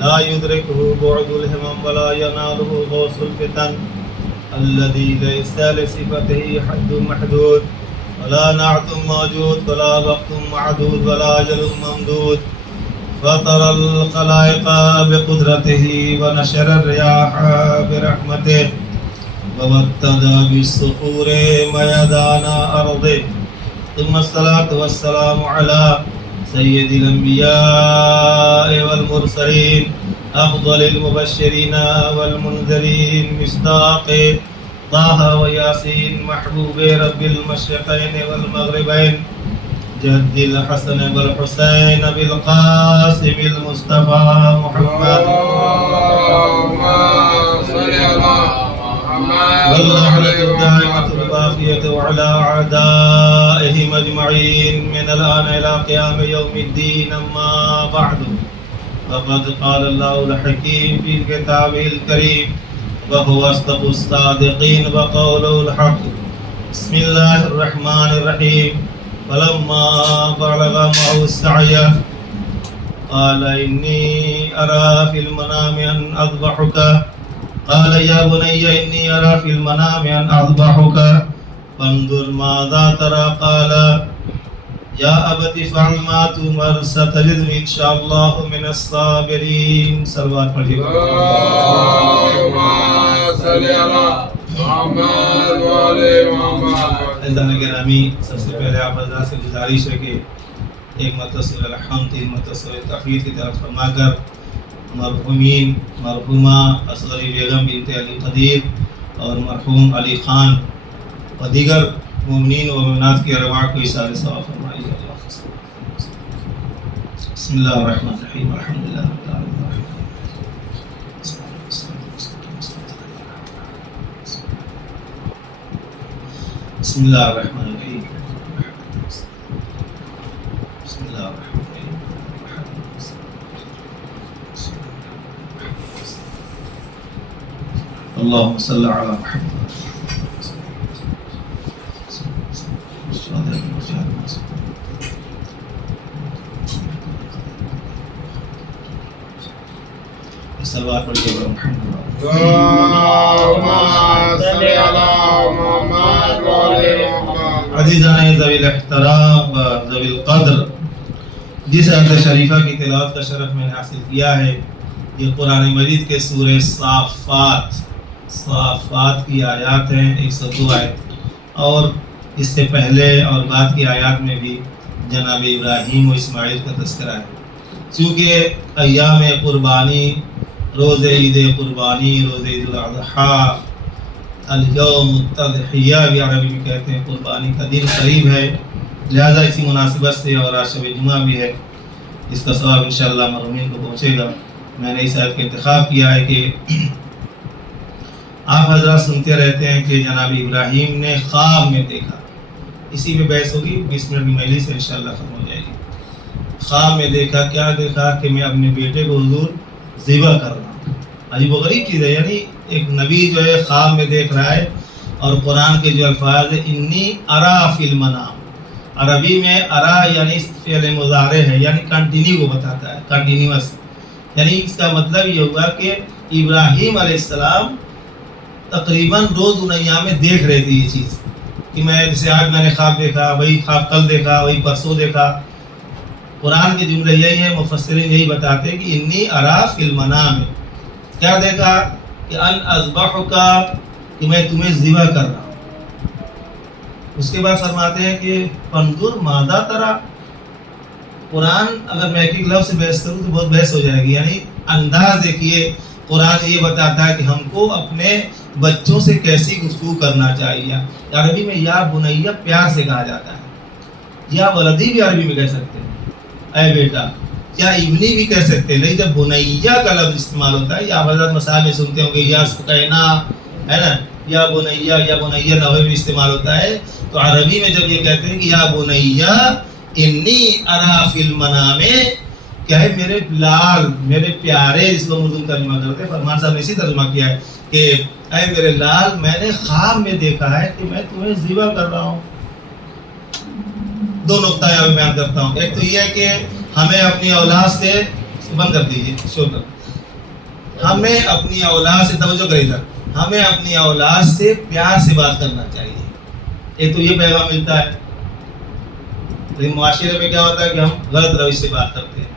لا يدركه بعد الهمم ولا يناله غوص الفتن الذي ليس لصفته حد محدود ولا نعت موجود ولا وقت معدود ولا أجل ممدود فطر الخلائق بقدرته ونشر الرياح برحمته وابتدى بالصخور ميدان أرضه ثم الصلاة والسلام على سيد الأنبياء والمرسلين أفضل المبشرين والمنذرين مصداق طه وياسين محبوب رب المشرقين والمغربين جد الحسن والحسين بالقاسم المصطفى محمد اللهم صل على محمد واللعنة الدائمة الباقية على أعدائهم أجمعين من الآن إلى قيام يوم الدين. أما بعد فقد قال الله الحكيم في كتابه الكريم وهو أصدق الصادقين وقوله الحق. بسم الله الرحمن الرحيم. فلما بلغ معه السعي قال إني أرى في المنام أن أذبحك قال يا بني إني أرى في المنام أن أذبحك فانظر ماذا ترى قال يا أبت افعل ما تؤمر ستجدني إن شاء الله من الصابرين. صلوات پڑھیے. اللهم صل على محمد وعلى محمد. عزیزان گرامی، سب سے پہلے آپ حضرات سے گزارش ہے کہ ایک مرتبہ سورہ الحمد، تین مرتبہ سورہ تحوید کی طرف فرما کر مرحومین مرحومہ اصغری بیگم بنت علی قدیر اور مرحوم علی خان و دیگر مومنین و مومنات کی ارواح کو اثار ثواب فرمائیے. بسم اللہ الرحمن الرحیم. الحمدللہ رب العالمین. بسم اللہ الرحمن الرحیم. بسم اللہ الرحمن الرحیم. اللهم صل على محمد. صلوات پڑھیے محمد. اللهم صل على محمد وعلى محمد. عزیزان ذوی الاحترام و ذوی القدر، جس آیت شریفہ کی تلاوت کا شرف میں نے حاصل کیا ہے، یہ قرآن مجید کے سورہ صافات کی آیات ہیں، 102 آیت، اور اس سے پہلے اور بعد کی آیات میں بھی جناب ابراہیم و اسماعیل کا تذکرہ ہے. چونکہ ایام قربانی، روز عید قربانی، روز عید الاضحیٰ، الیوم التضحیہ بھی عربی میں کہتے ہیں، قربانی کا دن قریب ہے، لہذا اسی مناسبت سے اور آج شب جمعہ بھی ہے، اس کا ثواب انشاءاللہ مرحومین کو پہنچے گا. میں نے اس آیت کا انتخاب کیا ہے کہ آپ حضرات سنتے رہتے ہیں کہ جناب ابراہیم نے خواب میں دیکھا، اسی میں بحث ہوگی، 20 منٹ کی مجلس سے انشاءاللہ ختم ہو جائے گی. خواب میں دیکھا، کیا دیکھا کہ میں اپنے بیٹے کو حضور ذبح کر رہا ہوں. عجیب و غریب چیز ہے، یعنی ایک نبی جو ہے خواب میں دیکھ رہا ہے، اور قرآن کے جو الفاظ ہے انی ارا فی المنام، عربی میں ارا یعنی فعل مضارع ہے، یعنی کنٹینیو کو بتاتا ہے، کنٹینیوس. یعنی اس کا مطلب یہ ہوا کہ ابراہیم علیہ السلام تقریباً روز ان ایام میں دیکھ رہے تھے یہ چیز، کہ میں جیسے آج میں نے خواب دیکھا، وہی خواب کل دیکھا، وہی پرسوں دیکھا. قرآن کے جملے یہی ہیں، مفسرین یہی بتاتے ہیں کہ انی ارا فی المنام. کیا دیکھا کہ ان اذبحک، کہ میں تمہیں ذبح کر رہا ہوں. اس کے بعد فرماتے ہیں کہ فانظر ماذا تری. قرآن اگر میں ایک ایک لفظ سے بحث کروں تو بہت بحث ہو جائے گی. یعنی انداز دیکھیے، قرآن یہ بتاتا ہے کہ ہم کو اپنے بچوں سے کیسی گفتگو کرنا چاہیے. عربی میں یا بنیہ پیار سے کہا جاتا ہے، یا ولدی بھی عربی میں کہہ سکتے ہیں، اے بیٹا، یا ابنی بھی کہہ سکتے ہیں. لیکن جب بنیہ کا لفظ استعمال ہوتا ہے، یا حضرت مسائل میں سنتے ہوں گے یا کہنا ہے نا، یا بنیہ نحوی میں استعمال ہوتا ہے. تو عربی میں جب یہ کہتے ہیں کہ یا بنیہ انی ارا فی المنام، کیا ہے میرے لال، میرے پیارے، اس کو اردو ترجمہ کرتے ہیں. فرمان صاحب نے اسی ترجمہ کیا ہے کہ اے میرے لال، میں نے خواب میں دیکھا ہے کہ میں تمہیں ذبح کر رہا ہوں. دو نقطہ یہاں بیان کرتا ہوں. ایک تو یہ ہے کہ ہمیں اپنی اولاد سے بند کر دیجیے شور کر. ہمیں اپنی اولاد سے توجہ کرے گا، ہمیں اپنی اولاد سے پیار سے بات کرنا چاہیے. ایک تو یہ پیغام ملتا ہے. لیکن معاشرے میں کیا ہوتا ہے کہ ہم غلط روش سے بات کرتے ہیں،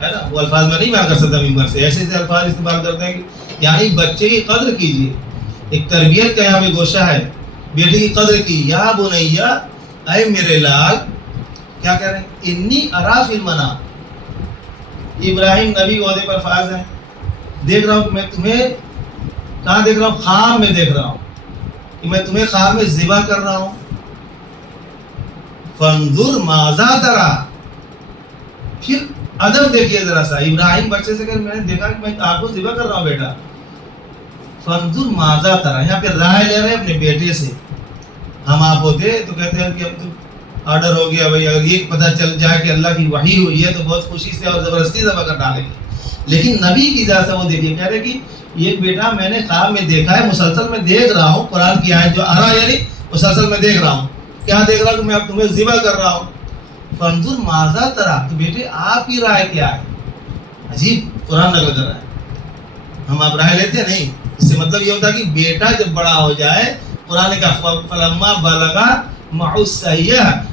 ہے نا. وہ الفاظ میں نہیں بیان کر سکتا ممبر سے، ایسے ایسے الفاظ استعمال کرتے ہیں کہ یعنی بچے کی قدر کیجیے. ایک تربیت کا یہاں پہ گوشہ ہے. بیٹی کی قدر کی. یا بنیا، اے میرے لال، کیا کہہ رہے ہیں؟ انی ارا فی المنام. ابراہیم نبی عہدے پر فائز ہے. دیکھ رہا ہوں کہ میں تمہیں کہاں دیکھ رہا ہوں؟ خواب میں دیکھ رہا ہوں کہ میں تمہیں خواب میں ذبح کر رہا ہوں. فانظر ماذا ترى. پھر ادب دیکھیے ذرا سا. ابراہیم بچے سے کہ میں نے دیکھا کہ میں آپ کو ذبح کر رہا ہوں بیٹا. فانظر ماذا ترى، یہاں پہ رائے لے رہے ہیں اپنے بیٹے سے. ہم آپ ہوتے تو کہتے ہیں کہ اب تو آرڈر ہو گیا بھائی، اگر یہ پتہ چل جائے کہ اللہ کی وحی ہوئی ہے تو بہت خوشی سے اور زبردستی ذبح کر ڈالیں گے. لیکن نبی کی ذات سے وہ دیکھیے، کہہ رہے کہ یہ بیٹا میں نے خواب میں دیکھا ہے، مسلسل میں دیکھ رہا ہوں. قرآن کی آیت جو ارا یعنی مسلسل میں دیکھ رہا ہوں. کیا دیکھ رہا ہوں؟ کہ میں اب تمہیں ذبح کر رہا ہوں. فانظر ماذا ترى، تو بیٹے آپ کی رائے کیا ہے؟ عجیب قرآن نقل کر رہا ہے. ہم آپ رائے لیتے ہیں نہیں. اس سے مطلب یہ ہوتا ہے کہ بیٹا جب بڑا ہو جائے، قرآن کا فلما بلغا معه السعی،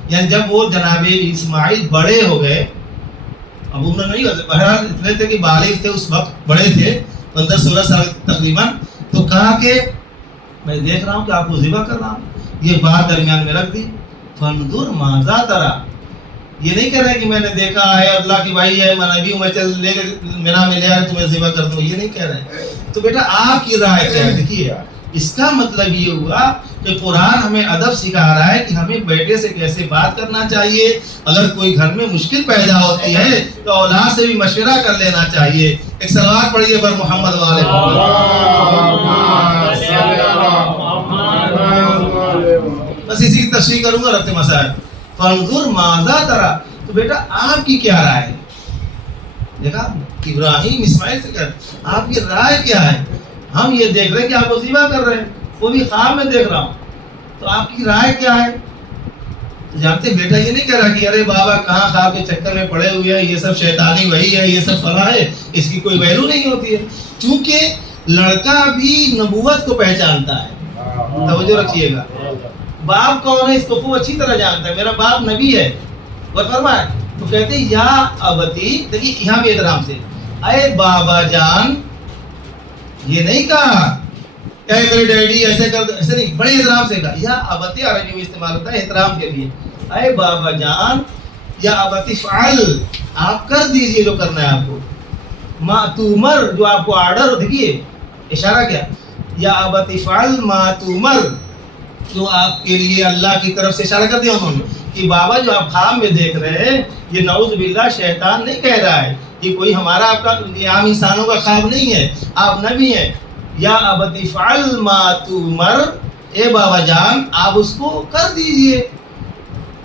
یعنی جب وہ جناب اسماعیل بڑے ہو گئے، اب عمر نہیں ہوتے، بہرحال اتنے تھے کہ بالغ تھے اس وقت، بڑے تھے 15-16 سال تقریباً، تو کہا کہ میں دیکھ رہا ہوں کہ آپ کو ذبح کر رہا ہوں. یہ بات درمیان میں رکھ دی. فانظر ماذا ترى، یہ نہیں کہہ رہے کہ میں نے دیکھا ہے اللہ کی وحی ہے، میں نبی ہوں، میں چل لے میرا میں لے آیا تمہیں ذبح کر دوں، یہ نہیں کہہ رہے. تو بیٹا آپ کی رائے کیا ہے؟ دیکھیے اس کا مطلب یہ ہوا کہ قرآن ہمیں ادب سکھا رہا ہے کہ ہمیں بیٹے سے کیسے بات کرنا چاہیے. اگر کوئی گھر میں مشکل پیدا ہوتی ہے تو اولاد سے بھی مشورہ کر لینا چاہیے. ایک صلوات پڑھیے بر محمد والے بس اسی کی تشریح کروں گا ربط مسائل. فانظر ماذا ترى، تو بیٹا آپ کی کیا رائے ہے؟ دیکھا ابراہیم اسماعیل سے کہتے آپ کی رائے کیا ہے؟ ہم یہ دیکھ رہے ہیں کہ آپ کو ذبح کر رہے ہیں، وہ بھی خواب میں دیکھ رہا ہوں، تو آپ کی رائے کیا ہے؟ جانتے بیٹا یہ نہیں کہہ رہا کہ ارے بابا کہاں خواب کے چکر میں پڑے ہوئے ہیں، یہ سب شیطانی وحی ہے، یہ سب فلاں ہے، اس کی کوئی ویلو نہیں ہوتی ہے. چونکہ لڑکا بھی نبوت کو پہچانتا ہے. توجہ رکھیے گا. باپ کون ہے اس کو خوب اچھی طرح جانتا ہے. میرا باپ نبی ہے اور فرمایا تو کہتے ہیں یا ابتی. دیکھیے یہاں بھی احترام سے اے بابا جان، یہ نہیں کہا اے میرے ڈیڈی ایسے کر دو، ایسے نہیں، بڑے احترام سے کہا. یا ابتی عربی میں استعمال ہوتا ہے احترام کے لیے. اے بابا جان، یا ابتی فعل، آپ کر دیجئے جو کرنا ہے آپ کو. ما تؤمر، جو آپ کو آرڈر، دیکھیے اشارہ کیا، یا ابتی فعل ما تؤمر، جو آپ کے لیے اللہ کی طرف سے اشارہ کر دیا انہوں نے کہ بابا جو آپ خواب میں دیکھ رہے ہیں یہ نعوذ باللہ شیطان نہیں کہہ رہا ہے، یہ کوئی ہمارا آپ کا عام انسانوں کا خواب نہیں ہے، آپ نبی ہیں. یا ابت افعل ما تؤمر، اے بابا جان آپ اس کو کر دیجئے.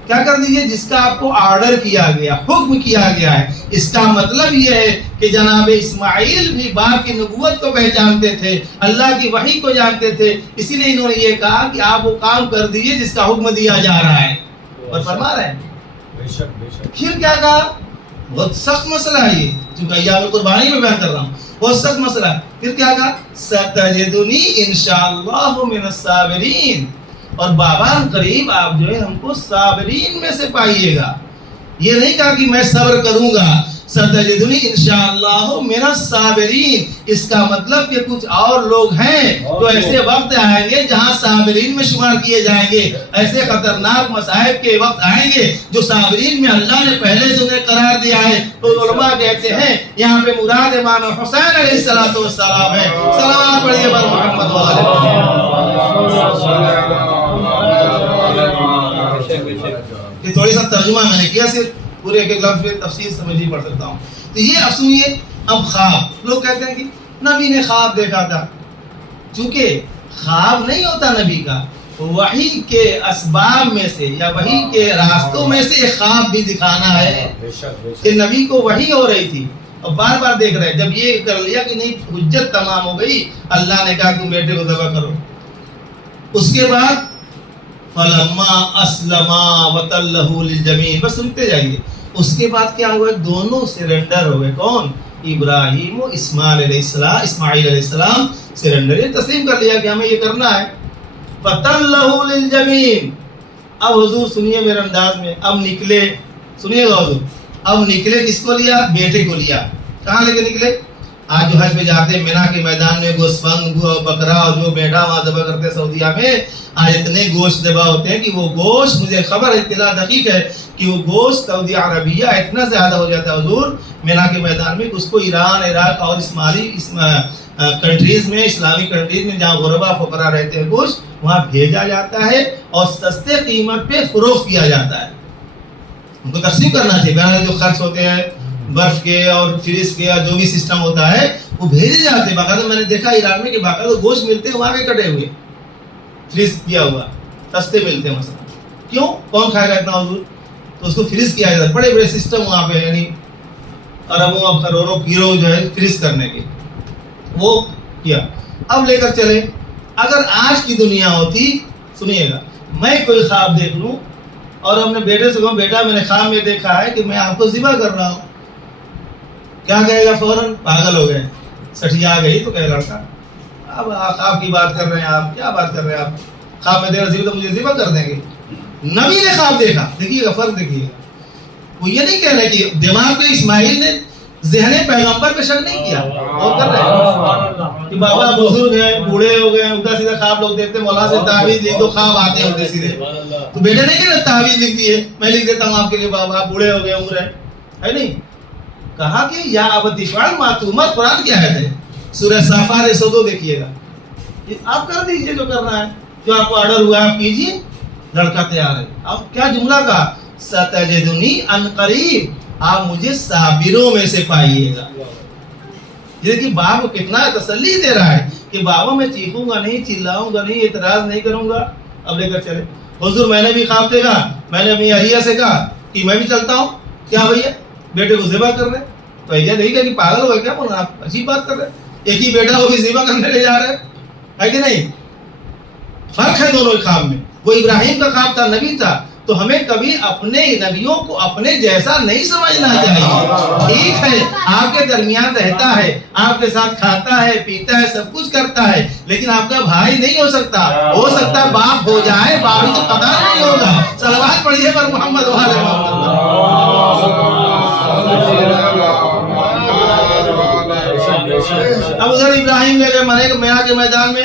کیا کر دیجئے؟ جس کا آپ کو آرڈر کیا گیا، حکم کیا گیا ہے. اس کا مطلب یہ ہے کہ جناب اسماعیل بھی باپ کی نبوت کو پہچانتے تھے، اللہ کی وحی کو جانتے تھے، اسی لیے انہوں نے یہ کہا کہ آپ وہ کام کر دیجئے جس کا حکم دیا جا رہا ہے. اور فرما رہے ہیں پھر کیا کہا؟ بہت سخت مسئلہ ہے یہ، چونکہ ایام قربانی میں بیان کر رہا ہوں، بہت سخت مسئلہ ہے. پھر کیا کہا؟ ستجدنی انشاءاللہ من الصابرین، اور بابا قریب آپ جو ہے ہم کو صابرین میں سے پائیے گا. یہ نہیں کہا کہ میں صبر کروں گا. ستجدنی انشاءاللہ من الصابرین، اس کا مطلب کہ کچھ اور لوگ ہیں تو ایسے وقت آئیں گے جہاں صابرین میں شمار کیے جائیں گے. ایسے خطرناک مصائب کے وقت آئیں گے جو صابرین میں اللہ نے پہلے سے انہیں قرار دیا ہے. تو علماء کہتے ہیں یہاں پہ مراد امام حسین علیہ السلام ہے. صلوات پڑھیے بر محمد والے. یہ تھوڑی سا ترجمہ میں نے کیا، صرف پورے ایک ایک لفظ پہ تفصیل سمجھ نہیں پڑھ سکتا ہوں. تو یہ اب سنیے. اب خواب، لوگ کہتے ہیں کہ نبی نے خواب دیکھا تھا. چونکہ خواب نہیں ہوتا نبی کا، وحی کے اسباب میں سے یا وحی کے راستوں میں سے ایک خواب بھی دکھانا ہے کہ نبی کو وحی ہو رہی تھی اور بار بار دیکھ رہے. جب یہ کر لیا کہ نہیں حجت تمام ہو گئی، اللہ نے کہا تم بیٹے کو ذبح کرو. اس کے بعد فلما اسلما وتلہ للجبین، بس سنتے جائیے. اس کے بعد کیا ہوا؟ دونوں سرنڈر ہو گئے. کون؟ ابراہیم و اسماعیل علیہ السلام سرنڈر تسلیم کر لیا کہ ہمیں یہ کرنا ہے. فَتَلَّهُ لِلْجَبِينِ. اب حضور سنیے میرے انداز میں، اب نکلے، سنیے گا حضور، اب نکلے کس کو لیا؟ بیٹے کو لیا. کہاں لے کے نکلے؟ آج جو حج پہ جاتے ہیں مینا کے میدان میں گوسفند بکرا اور جو بیٹا وہاں ذبح کرتے ہیں سعودیہ میں، آج اتنے گوشت ذبح ہوتے ہیں کہ وہ گوشت، مجھے خبر اطلاع دقیق ہے کہ وہ گوشت سعودی عربیہ اتنا زیادہ ہو جاتا ہے حضور مینا کے میدان میں، اس کو ایران، عراق اور کنٹریز میں، اسلامی کنٹریز میں جہاں غربا فقراء رہتے ہیں گوشت، وہاں بھیجا جاتا ہے اور سستے قیمت پہ فروخت کیا جاتا ہے. ان کو تقسیم کرنا چاہیے. بہرحال جو خرچ ہوتے ہیں برف کے اور فریز کے جو بھی سسٹم ہوتا ہے وہ بھیجے جاتے ہیں. باقاعدہ میں نے دیکھا ایران میں کہ باقاعدہ گوشت ملتے ہیں وہاں کے کٹے ہوئے، فریز کیا ہوا، سستے ملتے ہیں. مثلا کیوں؟ کون کھائے گا اتنا حضور؟ تو اس کو فریز کیا جاتا ہے. بڑے بڑے سسٹم وہاں پہ، یعنی اربوں کروڑوں کیلو جو ہے فریز کرنے کے، وہ کیا. اب لے کر چلے. اگر آج کی دنیا ہوتی، سنیے گا، میں کوئی خواب دیکھ لوں اور اپنے بیٹے سے کہوں بیٹا میں نے خواب میں دیکھا ہے کہ میں آپ کو ذبح کر رہا ہوں، کیا کہے گا؟ فوراً پاگل ہو گئے، سٹیا گئی. تو کہے لڑکا اب خواب کی بات کر رہے ہیں آپ، کیا بات کر رہے ہیں آپ؟ خواب میں دیکھا ذبح تو مجھے ذبح کر دیں گے. نبی نے خواب دیکھا، دیکھیے گا فرق، دیکھیے گا. وہ یہ نہیں کہہ رہے کہ دماغ پہ اسماعیل نے ذہن پیغمبر پہ شک نہیں کیا، اور کر رہے ہیں کہ بابا بزرگ ہیں، بوڑھے ہو گئے، الٹا سیدھا خواب لوگ دیکھتے ہیں، مولانا سے تعویذ لکھ دو، خواب آتے ہیں الٹے سیدھے. تو بیٹے نہیں کہ تعویذ لکھ دیے، میں لکھ دیتا ہوں آپ کے لیے، بابا آپ بوڑھے ہو گئے، عمر ہے نہیں. کہا کہ یا ابت افعل ما تؤمر. قرآن کی آیت ہے، سورہ صافات 102 دیکھیے گا. آپ کر دیجئے جو کرنا ہے، جو آپ کو آرڈر ہوا ہے آپ کیجئے. لڑکا تیار ہے. اب کیا جملہ کہا؟ ستجدنی ان قریب، آپ مجھے صابروں میں سے پائیے گا. دیکھیے باپ کو کتنا تسلی دے رہا ہے کہ بابا میں چیخوں گا نہیں، چلاؤں گا نہیں، اعتراض نہیں کروں گا. اب لے کر چلے. حضور میں نے بھی خواب دیکھا، میں نے اپنی اہلیہ سے کہا کہ میں بھی چلتا ہوں. کیا بھیا بیٹے کو ذبح کر رہے ہیں؟ تو اہلیہ نہیں کہا کہ پاگل ہو گئے کیا، بولنا آپ عجیب بات کر رہے ہیں، ایک ہی بیٹا وہ بھی ذبح کرنے لے جا رہے ہیں، ہے کہ نہیں؟ فرق ہے دونوں خواب میں. وہ ابراہیم کا خواب تھا، نبی تھا، تو ہمیں کبھی اپنے نبیوں کو اپنے جیسا نہیں سمجھنا چاہیے. ٹھیک ہے آپ کے درمیان رہتا ہے، آپ کے ساتھ کھاتا ہے، پیتا ہے، سب کچھ کرتا ہے، لیکن آپ کا بھائی نہیں ہو سکتا. ہو سکتا ہے باپ ہو جائے، باپ تو قدر نہیں ہوگا. صلوات پڑھیے پر محمد و آل محمد. اب ادھر ابراہیم لے گئے مینا کے میدان میں.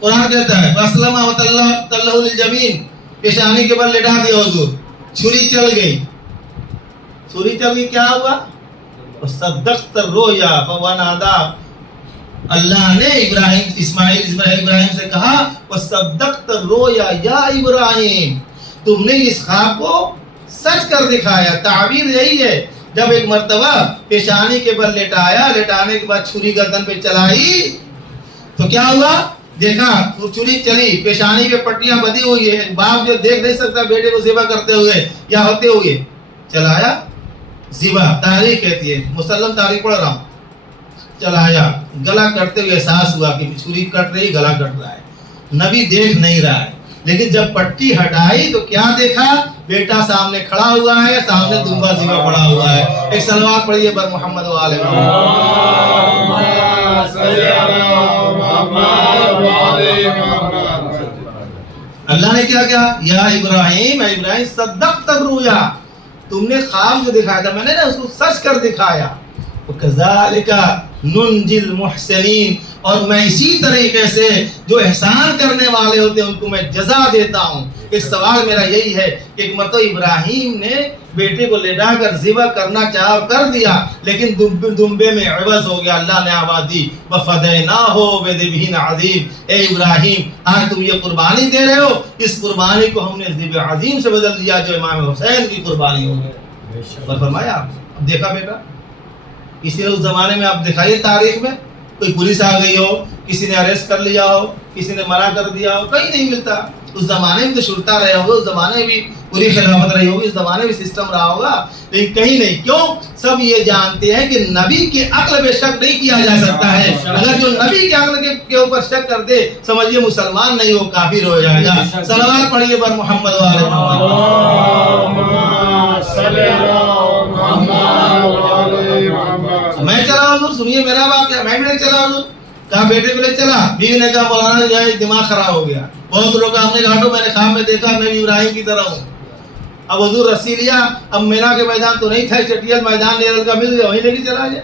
قرآن کہتا ہے فَأَسْلَمَ وَتَلَّهُ لِلْجَبِينِ، پیشانی کے بل لٹا دیا حضور. چھری چل گئی، چھری چل گئی. کیا ہوا؟ صدقت الرؤیا فَوَنَادَا. اللہ نے ابراہیم سے کہا وَصَدَّقْتَ الرؤیا یا ابراہیم، تم نے اس خواب کو سچ کر دکھایا. تعبیر یہی ہے، جب ایک مرتبہ پیشانی کے بل لٹایا، لٹانے کے بعد چھری گردن پہ چلائی تو کیا ہوا؟ دیکھا وہ چھری چلی، پیشانی پہ پٹیاں بندھی ہوئی ہے. باپ جو دیکھ نہیں سکتا بیٹے کو ذبح کرتے ہوئے یا ہوتے ہوئے، چلایا ذبح. تاریخ کہتی ہے، مسلم تاریخ پڑھ رہا ہوں. چلایا، گلا کٹتے ہوئے احساس ہوا کہ چھری کٹ رہی، گلا کٹ رہا ہے. نبی دیکھ نہیں رہا ہے، لیکن جب پٹی ہٹائی تو کیا دیکھا؟ بیٹا سامنے کھڑا ہوا ہے، سامنے دمبا ذبح پڑا ہوا ہے. ایک صلوات پڑھیے بر محمد و آل محمد. اللہ نے کیا کیا؟ یا ابراہیم، اے ابراہیم صدقت الرؤیا، تم نے خواب جو دکھایا تھا میں نے نا اس کو سچ کر دکھایا. وَكَذَلِكَ نُنْجِي الْمُحْسِنِينَ، اور میں اسی طریقے سے جو احسان کرنے والے ہوتے ہیں ان کو میں جزا دیتا ہوں. ایک سوال میرا یہی ہے کہ ایک مرتبہ ابراہیم نے بیٹے کو لٹا کر ذبح کرنا چاہا، کر دیا، لیکن دمبے میں عوض ہو گیا. اللہ نے آواز دی وَفَدَيْنَاهُ بِذِبْحٍ عَظِيمٍ. اے ابراہیم آج تم یہ قربانی دے رہے ہو، اس قربانی کو ہم نے ذبح عظیم سے بدل دیا جو امام حسین کی قربانی ہو گئی. اور فرمایا اب دیکھا بیٹا، کسی نے اس زمانے میں آپ دکھائیے تاریخ میں کوئی پولیس آ گئی ہو، کسی نے اریسٹ کر لیا ہو، کسی نے منع کر دیا ہو، کہیں نہیں ملتا. اس زمانے میں تو شرطا رہے ہوگا، اس زمانے میں بھی پوری خلافت رہی ہوگی، اس زمانے میں سسٹم رہا ہوگا، لیکن کہیں نہیں. کیوں؟ سب یہ جانتے ہیں کہ نبی کے عقل پہ شک نہیں کیا جا سکتا ہے. اگر جو نبی کے عقل کے اوپر شک کر دے سمجھیے مسلمان نہیں، وہ کافر ہو جائے گا. صلوات پڑھیے پر محمد و آل محمد. میں چلا حضور سنیے میرا واقعہ. میں بھی لے چلا حضور. کہا بیٹے کو لے چلا. بیوی نے کہا مولانا یہ دماغ خراب ہو گیا, بہت لوگ ہم نے کہا تو میں نے خواب میں دیکھا میں بھی ابراہیم کی طرح ہوں. اب حضور رسی لیا. اب مینا کے میدان تو نہیں تھا, چٹیل میدان نیرل کا مل گیا, وہیں لے کے چلا گیا.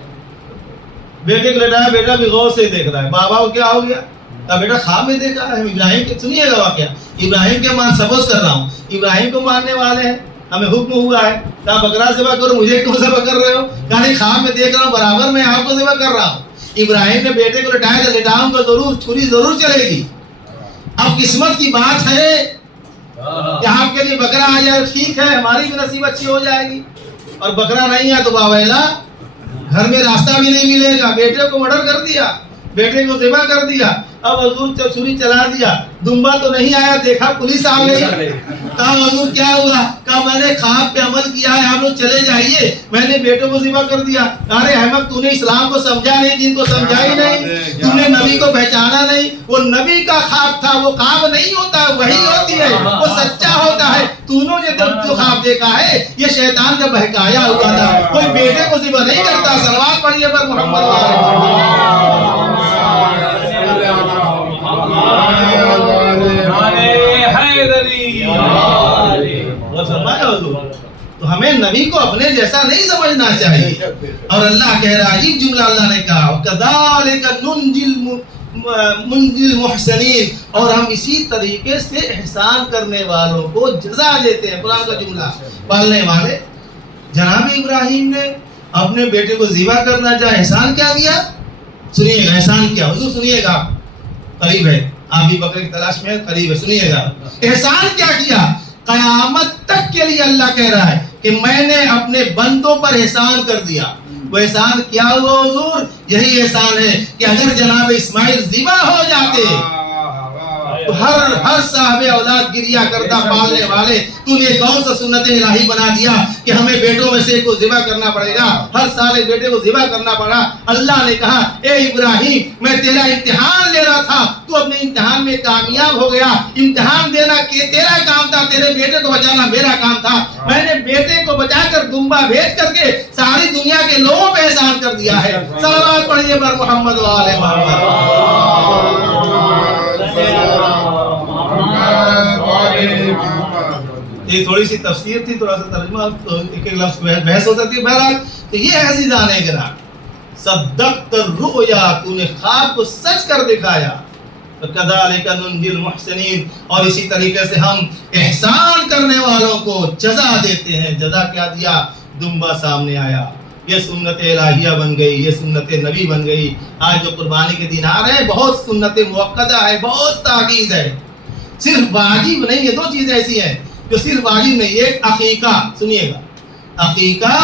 بیٹے کو لٹایا, بیٹا بھی غور سے دیکھ رہا ہے. بابا کو کیا ہو گیا؟ کہا بیٹا خواب میں دیکھا ہے ابراہیم کے. سنیے گا واقعہ, ابراہیم کے مان سپوز کر رہا ہوں, ابراہیم کو ماننے والے ہیں, ہمیں حکم ہوا ہے کہا بکرا ذبح کرو, مجھے کیوں ذبح کر رہے ہو؟ کہا نہیں خواب میں دیکھ رہا ہوں برابر میں آپ کو ذبح کر رہا ہوں. ابراہیم نے بیٹے کو لٹایا, لٹاؤں گا ضرور, چھری ضرور چلے گی. اب قسمت کی بات ہے کہ آپ کے لیے بکرا آ جائے ٹھیک ہے, ہماری بھی نصیب اچھی ہو جائے گی, اور بکرا نہیں ہے تو باویلا گھر میں راستہ بھی نہیں ملے گا. بیٹے کو مرڈر کر دیا, بیٹے کو ذبح کر دیا. اب حضور چھری چلا دیا, دمبا تو نہیں آیا, دیکھا پولیس آ گئی. کہا حضور کیا ہوا؟ کہا میں نے خواب پہ عمل کیا ہے, آپ لوگ چلے جائیے, میں نے بیٹے کو ذبح کر دیا. ارے احمد تو نے اسلام کو سمجھا نہیں, دین کو سمجھا ہی نہیں, تو نے نبی کو پہچانا نہیں. وہ نبی کا خواب تھا, وہ خواب نہیں ہوتا ہے, وہی ہوتی ہے, وہ سچا ہوتا ہے. تو نے جو خواب دیکھا ہے یہ شیطان کا بہکایا ہوا تھا, کوئی بیٹے کو ذبح نہیں کرتا. صلوات پڑھیے پر محمد. تو ہمیں نبی کو اپنے جیسا نہیں سمجھنا چاہیے. اور اللہ کہہ رہا ہے, عجیب جملہ اللہ نے کہا, وَكَذَلِكَ نُنْجِي الْمُحْسِنِينَ, اور ہم اسی طریقے سے احسان کرنے والوں کو جزا دیتے ہیں. قرآن کا جملہ. پالنے والے جناب ابراہیم نے اپنے بیٹے کو ذبح کرنا چاہے, احسان کیا کیا؟ سنیے گا احسان کیا, حضور سنیے گا, قریب ہے, آپ بھی بکرے کی تلاش میں قریب ہے, سنیے گا احسان کیا کیا. قیامت تک کے لیے اللہ کہہ رہا ہے کہ میں نے اپنے بندوں پر احسان کر دیا. وہ احسان کیا ہوا حضور؟ یہی احسان ہے کہ اگر جناب اسماعیل ذبح ہو جاتے تو ہر صاحب اولاد گریا کرتا پالنے والے, تو نے کون سا سنت الہی بنا دیا کہ ہمیں بیٹوں میں سے ایک کو ذبح کرنا پڑے گا, ہر سال ایک بیٹے کو ذبح کرنا پڑا. اللہ نے کہا اے ابراہیم میں تیرا امتحان لے رہا تھا, تو اپنے امتحان میں کامیاب ہو گیا. امتحان دینا کہ تیرا کام تھا, تیرے بیٹے کو بچانا میرا کام تھا. میں نے بیٹے کو بچا کر دمبا بھیج کر کے ساری دنیا کے لوگوں پہ احسان کر دیا ہے. صلوات پڑھیے پر محمد و آل محمد. یہ تھوڑی سی تفسیر تھی, تھوڑا سا ترجمہ, ایک ایک لفظ بحث ہو سکتی ہے. بہرحال تو یہ ہے عزیزان گرامی, صدقت الرؤیا, تو نے خواب کو سچ کر دکھایا. کذالک ننجی المحسنین, اور اسی طریقے سے ہم احسان کرنے والوں کو جزا دیتے ہیں. جزا کیا دیا؟ دمبا سامنے آیا, یہ سنت الہیہ بن گئی, یہ سنت نبی بن گئی. آج جو قربانی کے دن آ رہے ہیں بہت سنت موقتہ ہے, بہت تاکید ہے, صرف واجب نہیں. یہ دو چیزیں ایسی ہیں جو صرف واجب نہیں. ایک عقیقہ, سنیے گا, عقیقہ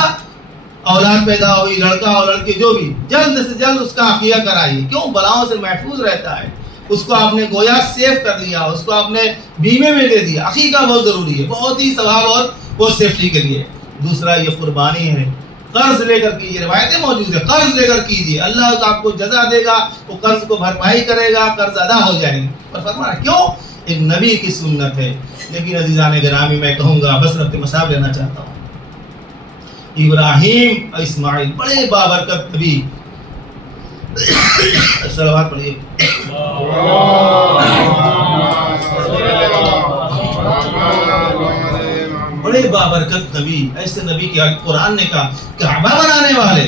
اولاد پیدا ہوئی, لڑکا اور لڑکی جو بھی, جلد سے جلد اس کا عقیقہ کرائیے. کیوں؟ بلاؤں سے محفوظ رہتا ہے. اس کو آپ نے گویا سیف کر لیا, اس کو آپ نے بیمے میں دے دیا. عقیقہ بہت ضروری ہے, بہت ہی ثواب اور بہت سیفٹی کے لیے. دوسرا یہ قربانی ہے, قرض لے کر کیجیے, روایتیں موجود ہیں, قرض لے کر کیجیے, اللہ آپ کو جزا دے گا, وہ قرض کو بھرپائی کرے گا, قرض ادا ہو جائے گا. اور فرمایا کیوں؟ ایک نبی کی سنت ہے. لیکن عزیزان گرامی میں کہوں گا, بس ربط مصاب لینا چاہتا ہوں, ابراہیم اور اسماعیل بڑے بابرکت نبی. صلوات پڑھیے. بڑے بابرکت نبی, ایسے نبی کہ قرآن نے کہا کعبہ بنانے والے.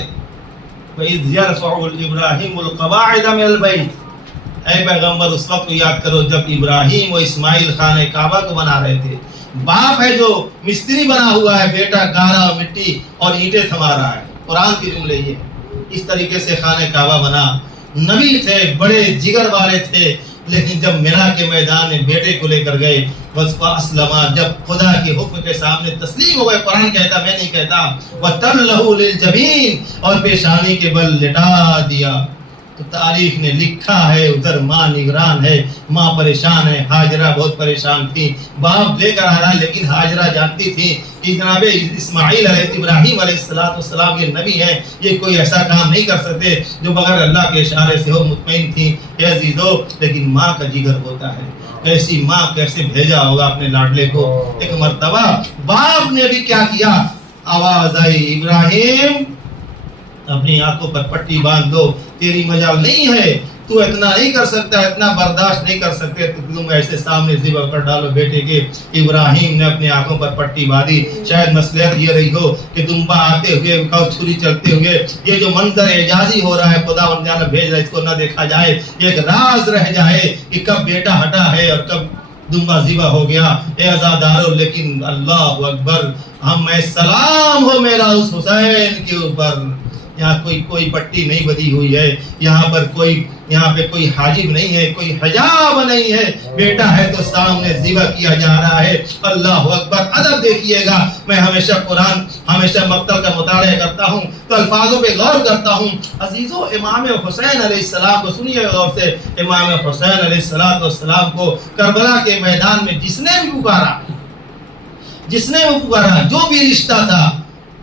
وَإِذْ يَرْفَعُ إِبْرَاهِيمُ الْقَوَاعِدَ مِنَ الْبَيْتِ, اے پیغمبر اس وقت کو یاد کرو جب ابراہیم و اسماعیل خانہ کعبہ کو بنا رہے تھے. باپ ہے جو مستری بنا ہوا ہے, بیٹا گارا مٹی اور اینٹیں تھما رہا ہے. قرآن کے جملے یہ, اس طریقے سے خانہ کعبہ بنا. نبی تھے, بڑے جگر والے تھے, لیکن جب مینا کے میدان میں بیٹے کو لے کر گئے, بس اسلمہ, جب خدا کے حکم کے سامنے تسلیم ہو گئے. قرآن کہتا, میں نہیں کہتا, وَتَلَّهُ لِلْجَبِينِ, اور پیشانی کے بل لٹا دیا. تو تاریخ نے لکھا ہے ادھر ماں نگران ہے, ماں پریشان ہے. ہاجرہ بہت پریشان تھی, باپ لے کر آ رہا, لیکن ہاجرہ جانتی تھی کہ جناب اسماعیل ابراہیم علیہ السلام یہ نبی ہیں, یہ کوئی ایسا کام نہیں کر سکتے جو بغیر اللہ کے اشارے سے ہو. مطمئن تھی اے عزیزو, لیکن ماں کا جگر ہوتا ہے. ایسی ماں کیسے بھیجا ہوگا اپنے لاڈلے کو. ایک مرتبہ باپ نے بھی کیا کیا, آواز آئی ابراہیم اپنی آنکھوں پر پٹی باندھ دو، تیری مجال نہیں ہے، تو اتنا نہیں کر سکتا، اتنا برداشت نہیں کر سکتے تو تم ایسے سامنے ذبح کر ڈالو بیٹے کے۔ ابراہیم نے اپنی آنکھوں پر پٹی باندھی۔ شاید مصلحت یہ رہی ہو کہ دمبا آتے ہوئے چھری چلتے ہوئے یہ جو منظر اعجازی ہو رہا ہے خدا ان جانا بھیج رہا ہے، اس کو نہ دیکھا جائے، یہ ایک راز رہ جائے کہ کب بیٹا ہٹا ہے اور کب دمبا ذبح ہو گیا۔ اے عزادارو، لیکن اللہ اکبر، ہم میں سلام ہو میرا اس حسین کے اوپر۔ یہاں کوئی پٹی نہیں بدی ہوئی ہے، یہاں پہ کوئی حاجب نہیں ہے، کوئی حجاب نہیں ہے، بیٹا ہے تو سامنے ذبح کیا جا رہا ہے۔ اللہ اکبر، ادب دیکھیے گا۔ میں ہمیشہ مقتل کا مطالعہ کرتا ہوں تو الفاظوں پہ غور کرتا ہوں۔ عزیزو، امام حسین علیہ السلام کو سنیے غور سے۔ امام حسین علیہ السلام کو کربلا کے میدان میں جس نے بھی پکارا، جو بھی رشتہ تھا،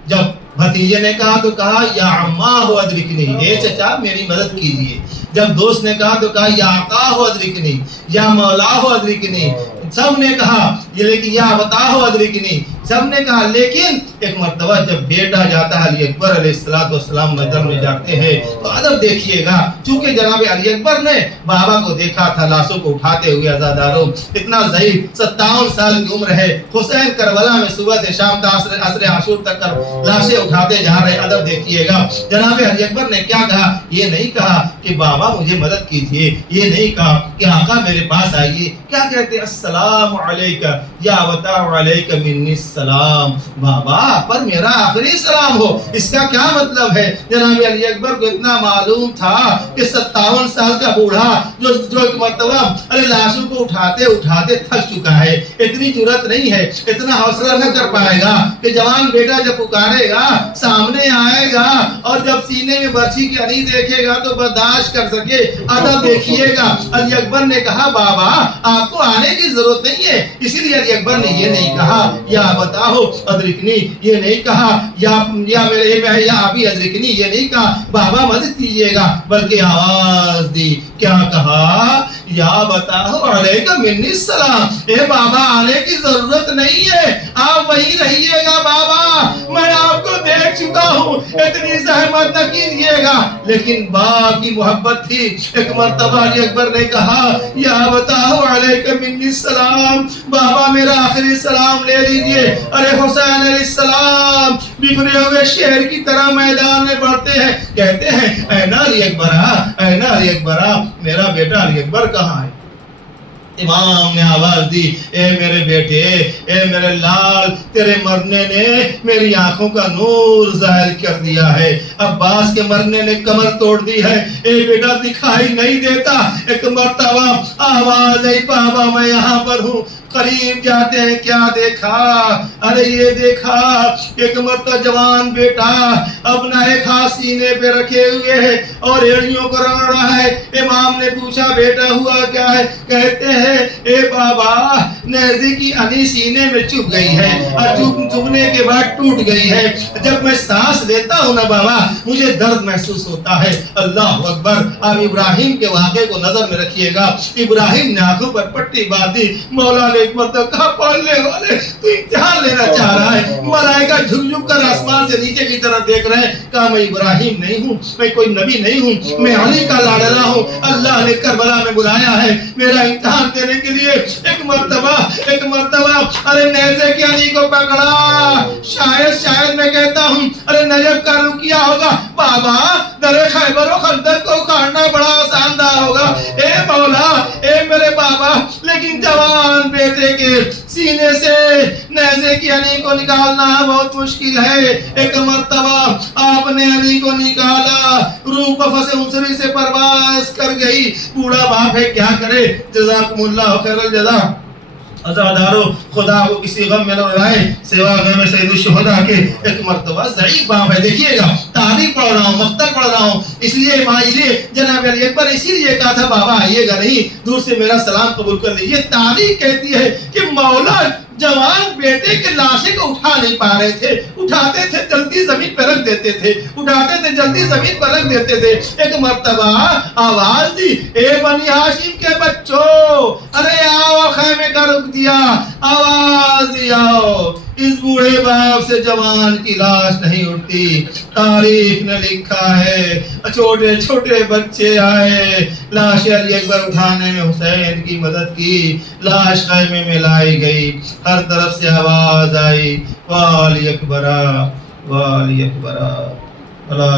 جب بھتیجے نے کہا تو کہا یا عماہ ادرکنی، اے چچا میری مدد کیجیے۔ جب دوست نے کہا تو کہا یا آقاہ ادرکنی، یا مولاہ ادرکنی۔ سب نے کہا یہ، لیکن یا بتاہ ادرکنی، سب نے کہا۔ لیکن ایک مرتبہ جب بیٹا جاتا ہے علی اکبر علیہ السلام میدان میں جاتے ہیں تو ادب دیکھیے گا۔ چونکہ جناب علی اکبر نے بابا کو دیکھا تھا لاشوں کو اٹھاتے ہوئے، عزاداروں اتنا ضعیف، 57 سال کی عمر ہے، حسین کربلا میں صبح سے شام تک عصر عاشور تک لاشیں اٹھاتے جا رہے۔ ادب دیکھیے گا، جناب علی اکبر نے کیا کہا؟ یہ نہیں کہا کہ بابا مجھے مدد کیجیے، یہ نہیں کہا کہ آقا میرے پاس آئیے، کیا کہتے ہیں؟ السلام علیکہ یا وطاع علیکہ منی السلام، بابا پر میرا آخری سلام ہو۔ اس کا کیا مطلب ہے؟ جناب علی اکبر کو اتنا معلوم تھا کہ 57 سال کا بوڑھا جو ایک مرتبہ لاشوں کو اٹھاتے تھک چکا ہے، اتنی جرت نہیں ہے، اتنا حوصلہ نہ کر پائے گا کہ جوان بیٹا جب پکارے گا، سامنے آئے گا اور جب سینے میں برچھی کی انی دیکھے گا تو برداشت کر سکے۔ ادب دیکھیے گا، علی اکبر نے کہا بابا آپ کو آنے کی ضرورت نہیں ہے۔ اسی لیے علی اکبر نے یہ نہیں کہا یا بتاؤ ادرکنی، یہ نہیں کہا یا ابھی ادرکنی، یہ نہیں کہا بابا مدد کیجیے گا، بلکہ آواز دی، کیا کہا؟ یا بتاؤ علیکہ منی السلام، اے بابا آنے کی ضرورت نہیں ہے، آپ وہیں رہیے گا بابا، میں آپ کو دیکھ چکا ہوں، اتنی زحمت نہ کیجیے گا۔ لیکن باپ کی محبت تھی۔ ایک مرتبہ علی اکبر نے کہا یا بتاؤ علیکہ منی السلام، بابا میرا آخری سلام لے لیجئے۔ ارے حسین علیہ السلام بگڑے ہوئے شیر کی طرح میدان میں بڑھتے ہیں، کہتے ہیں اے علی اکبرا، اے علی اکبرا، میرا بیٹا علی اکبر کہاں ہے؟ امام نے آواز دی، اے میرے بیٹے، اے میرے لال، تیرے مرنے نے میری آنکھوں کا نور ظاہر کر دیا ہے، عباس کے مرنے نے کمر توڑ دی ہے، اے بیٹا دکھائی نہیں دیتا۔ ایک مرتبہ آواز آئی بابا میں یہاں پر ہوں، قریب جاتے ہیں، کیا دیکھا؟ ارے یہ دیکھا ایک مرتبہ جوان بیٹا اپنا ایک ہاتھ سینے پہ رکھے ہوئے ہے اور ایڑیوں کو رگڑ رہا ہے۔ امام نے پوچھا بیٹا ہوا کیا ہے؟ کہتے ہیں اے بابا نیزے کی انی سینے میں چبھ گئی ہے اور چبھنے کے بعد ٹوٹ گئی ہے، جب میں سانس لیتا ہوں نا بابا مجھے درد محسوس ہوتا ہے۔ اللہ اکبر۔ آپ ابراہیم کے واقعے کو نظر میں رکھیے گا۔ ابراہیم نے آنکھوں پر پٹی باندھی، مولا نے ایک مرتبہ کہا پڑھنے والے تو امتحان لینا چاہ رہا ہے، ملائکہ جھک جھک کر آسمان سے نیچے کی طرف دیکھ رہے ہیں۔ کہا میں ابراہیم نہیں ہوں، میں کوئی نبی نہیں ہوں، میں علی کا لاڈلا ہوں، اللہ نے کربلا میں بلایا ہے میرا امتحان دینے کے لیے۔ ایک مرتبہ ارے نیزے کی انی کو پکڑا، شاید میں کہتا ہوں ارے نجف کا رکیا ہوگا، بابا در خیبر و خندق کو اکھاڑنا بڑا آسان دہ ہوگا، اے مولا اے میرے بابا، لیکن جوان بیٹے کے سینے سے نیزے کی انی کو نکالنا بہت مشکل ہے۔ ایک مرتبہ آپ نے انی کو نکالا، روح قفس انصری سے پرواز کر گئی۔ بوڑھا باپ ہے کیا کرے؟ جزاکم اللہ خیر الجزا۔ عزادارو خدا کو کسی غم میں نہ رائے سوا غم سید الشہداء کے۔ ایک مرتبہ ضعیف باپ ہے، دیکھیے گا تاریخ پڑھ رہا ہوں، مقتل پڑھ رہا ہوں، اس لیے جناب علی اکبر اسی لیے کہا تھا بابا آئیے گا نہیں، دور سے میرا سلام قبول کر لیجیے۔ تاریخ کہتی ہے کہ مولا جوان بیٹے کے لاشیں کو اٹھا نہیں پا رہے تھے، اٹھاتے تھے جلدی زمین پر رکھ دیتے تھے، اٹھاتے تھے جلدی زمین پر رکھ دیتے تھے۔ ایک مرتبہ آواز دی، اے بنی ہاشم کے بچوں، ارے آؤ خیمے کا رک دیا، آواز دی آؤ۔ اس بوڑھے باپ سے جوان کی لاش نہیں اٹھتی. تاریخ نے لکھا ہے چھوٹے چھوٹے بچے آئے, لاش علی اکبر اٹھانے میں حسین کی مدد کی, لاش خیمے میں لائی گئی, ہر طرف سے آواز آئی والی اکبرا والی اکبرا.